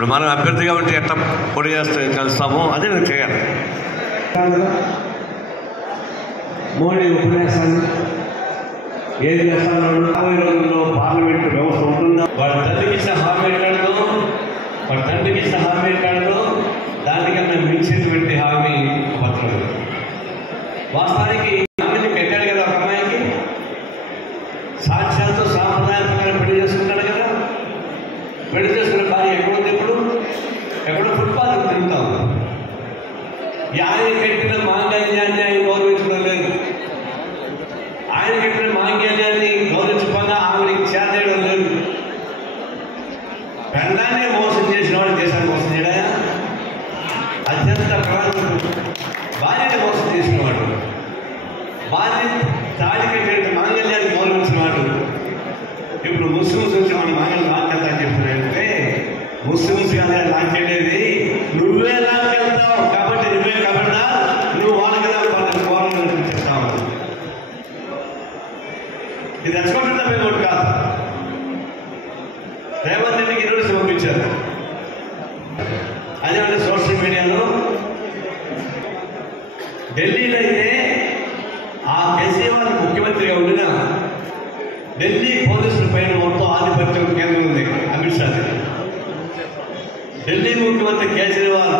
ఇప్పుడు మనం అభ్యర్థిగా ఉంటే ఎట్లా పొడి చేస్తే కలుస్తామో అదే నేను చేయాలి. మోడీ ఉపన్యాసాన్ని ఏది చేస్తానో 40 రోజుల్లో పార్లమెంటు వ్యవస్థ ఉంటుందా, వాడి తండ్రికి ఇచ్చిన హామీ ఎట్లాడదో, వాడి తండ్రికి ఇచ్చిన హామీ ఎట్లాడదో దానికన్నా మించినటువంటి హామీ పత్రం. వాస్తవానికి హామీని పెట్టాడు కదా ఒక అమ్మాయికి, సాక్షాత్తు సాంప్రదాయ ప్రకారం పెళ్లి చేసుకుంటాడు కదా. పెళ్లి చేసుకున్న భార్య ఎక్కడుంది? ఇప్పుడు ఎక్కడో ఫుట్పాత్ తిరుగుతాం. ఆయన కట్టిన మాంగళ్యాన్ని ఆయన గౌరవించడం లేదు. ఆయన కట్టిన మాంగళ్యాన్ని గౌరవించకుండా ఆమెకి చేరడం లేదు. పెళ్ళాన్ని మోసం చేసిన వాడు దేశాన్ని మోసం చేయడా? అత్యంత ప్రధాన భార్యని మోసం చేసిన వాడు, భార్య తాళి కట్టిన మాంగళ్యాన్ని గౌరవించిన వాడు. ఇప్పుడు ముస్లిమ్స్ నుంచి మన మాంగళ్యం లాక్కెళ్తా చెప్తున్నాయంటే, ముస్లిమ్స్ కానీ లాక్కెళ్ళేది నువ్వే లాక్కెళ్తావు కాబట్టి నువ్వే కాబట్టి నువ్వు వాళ్ళకి కోరాలని చెప్తావు. ఇది ఎక్స్పెక్ట్ పేమెంట్ కాదు. రేవంత్ రెడ్డికి ఇన్వెస్ట్ పంపించారు. అదే సోషల్ మీడియాలో ఢిల్లీలో అయితే ఆ కేసీఆర్ ముఖ్యమంత్రిగా ఉండిన ఢిల్లీ పోలీసుల పైన మొత్తం ఆధిపత్యం కేంద్రం ఉంది అమిత్ షా. ఢిల్లీ ముఖ్యమంత్రి కేజ్రీవాల్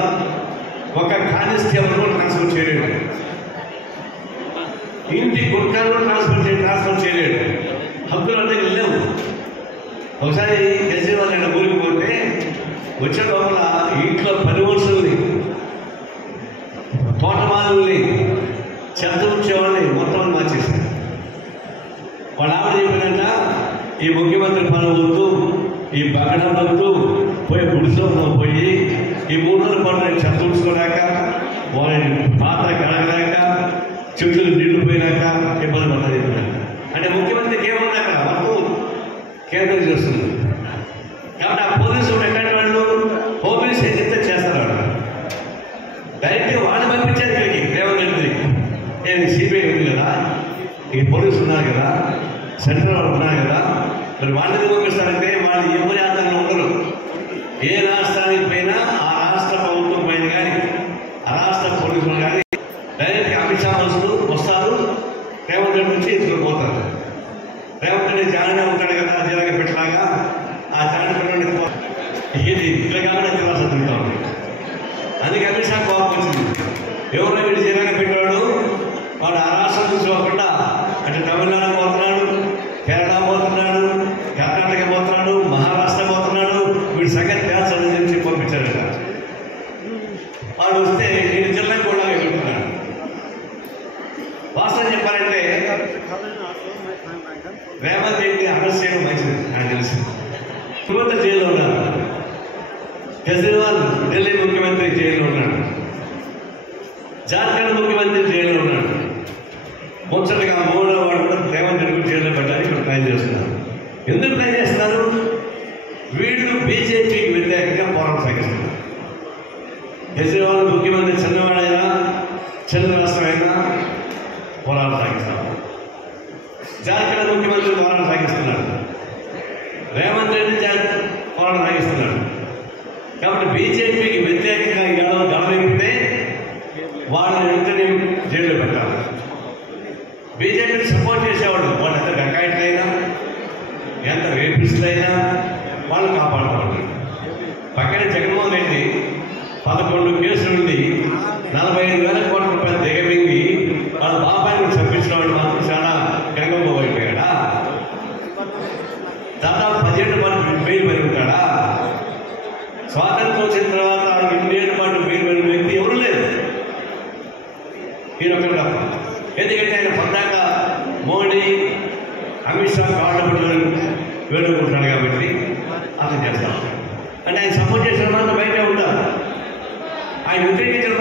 ఒక కానిస్టేబుల్ కూడా ట్రాన్స్ఫర్ చేయలేడు, ఇంటి గుర్కాలు ట్రాన్స్ఫర్ చేయలేడు. హక్కులు అంటే లేవు. ఒకసారి కేజ్రీవాల్ నేను ఊరికి పోతే వచ్చే లోపల ఇంట్లో 10 మనుషుల్ని, తోటమాలని, చెత్త ఉంచేవాళ్ళని మొత్తం మార్చేశారు. వాళ్ళ ఆవిడ చెప్పినట్ట, ఈ ముఖ్యమంత్రి పని వద్దు, ఈ బగడం వద్దు, పోయి గుడిసెలో పోయి ఈ 3 రోజుల పాటు నేను చెత్త ఉంచుకోలేక, వాళ్ళని పాత్ర కడగలేక, చెట్లు నీళ్లు పోయినాక ఇబ్బంది పడతా చెప్పినట్ట. అంటే ముఖ్యమంత్రికి ఏమన్నా అక్కడ మొత్తం కేంద్రం చేస్తుంది. కాబట్టి ఆ పోలీసులు ఎట్లాంటి వాళ్ళు పోలీసు ఏం చెప్తే చేస్తారు. వాళ్ళు డైరెక్ట్గా వాళ్ళు పంపించారు ఇక్కడికి రేవంత్ రెడ్డికి. నేను సిబిఐ ఉంది కదా, ఈ పోలీసులు ఉన్నారు కదా, సెంట్రల్ వాళ్ళు ఉన్నారు కదా, మరి వాళ్ళని పంపిస్తారంటే వాళ్ళు ఎవరి ఆధారంగా ఉండరు. ఏ రాష్ట్రానికి పోయినా ఆ రాష్ట్ర ప్రభుత్వం పైన కానీ ఆ రాష్ట్ర పోలీసులు కానీ డైరెక్ట్గా అమిత్ షా మనుషులు వస్తారు, రేవంత్ రెడ్డి నుంచి ఎత్తుకొని పోతారు. రేవంత్ రెడ్డి జాయిన్ ఉంటాడు కదా, జీలక పెట్టలాగా ఆ జాయిన్ పెట్టండి ఇది ఇలా కాకుండా తిరగాల్సి తిరుగుతూ ఉంది. అందుకే అమిత్ షా కోపం వచ్చింది. ఎవరో వీడు జీలక పెట్టాడు, వాడు ఆ రాష్ట్రం చూసుకోకుండా అంటే తమిళనాడు పోతున్నాడు, కేరళ పోతున్నాడు, కర్ణాటక పోతున్నాడు, మహారాష్ట్ర పోతున్నాడు, వీడి సంగతి తేల్చాలని చెప్పి పంపించాడు. వాడు వస్తే నేను జిల్లాకి కూడా వెళ్తున్నాడు. వాస్తవం చెప్పాలంటే రేవంత్ రెడ్డి అరెస్ట్ చేయడం మంచిది నాకు తెలిసి. ముఖ్యమంత్రి జైల్లో ఉన్నాడు, కేజ్రీవాల్ ఢిల్లీ ముఖ్యమంత్రి జైల్లో ఉన్నాడు, జార్ఖండ్ ముఖ్యమంత్రి జైల్లో ఉన్నాడు. ముచ్చటగా 3వ వాడు కూడా రేవంత్ రెడ్డి జైల్లో పెట్టాలని ఇప్పుడు ట్రై చేస్తున్నారు. ఎందుకు ట్రై చేస్తున్నారు? వీళ్ళు బీజేపీకి వ్యతిరేకంగా పోరాటం సాగిస్తున్నారు. కేజ్రీవాల్ ముఖ్యమంత్రి చిన్నవాడైనా చిన్న రాష్ట్రమైనా పోరాటం సాగిస్తారు. జార్ఖండ్ ముఖ్యమంత్రి పోరాటం సాగిస్తున్నాడు, రేవంత్ రెడ్డి పోరాటం సాగిస్తున్నాడు. కాబట్టి బీజేపీకి వ్యతిరేకంగా గడవైతే వాళ్ళని వెంటనే జైల్లో పెట్టాలి. బీజేపీని సపోర్ట్ చేసేవాడు వాళ్ళు ఎంత డకాయిట్లైనా ఎంత రేపిస్టులైనా వాళ్ళు కాపాడుకోవాలి. పక్కనే జగన్మోహన్ రెడ్డి 11 కేసులు ఉండి 45,000 కోట్ల రూపాయలు దిగమింగి వాళ్ళ బాబాయిని చంపించిన వాడు మాత్రం చాలా గంగపోయిపోయాడా? దాదాపు 10 ఏళ్ళ పాటు బెయిల్ పడి ఉంటాడా? స్వాతంత్రం వచ్చిన తర్వాత 2 ఏళ్ళ పాటు బెయిల్ పడిన వ్యక్తి ఎవరు లేదు, ఈయనొక్కడు తప్ప. ఎందుకంటే ఆయన పొందాక మోడీ అమిత్ షా కాళ్ళు పెట్టుకొని వేడుకుంటున్నాడు కాబట్టి అతను చేస్తాం. అంటే ఆయన సపోర్ట్ చేసిన మాత్రం బయట ఉంటారు, ఆయన వ్యతిరేకించిన